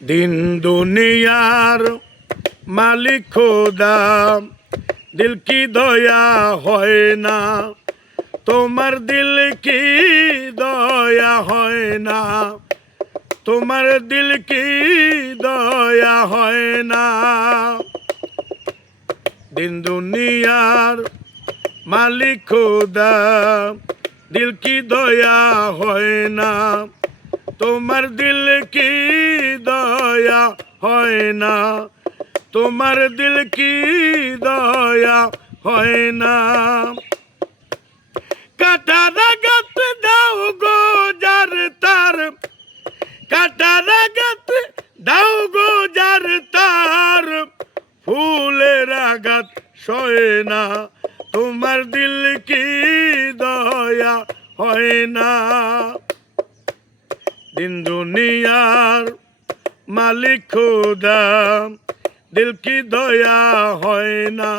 দিন দুনিয়ার মালিক খোদা, দিল কি দয়া হয় না, তোমার দিল কি দয়া হয় না, তোমার দিল কি দয়া হয় না। দিন দুনিয়ার মালিক খোদা, দিল কি দয়া হয় না, তোমার দিল কি দয়া হয় না, তোমার দিল কি দয়া হয় না। কাটার আঘাত দাও গো যার তার, কাটার আঘাত দাও গো যার তার, ফুলের আঘাত সয় না, তোমার দিল কি দয়া হয় না। দিন দুনিয়ার মালিক খোদা, দিল কি দয়া হয় না।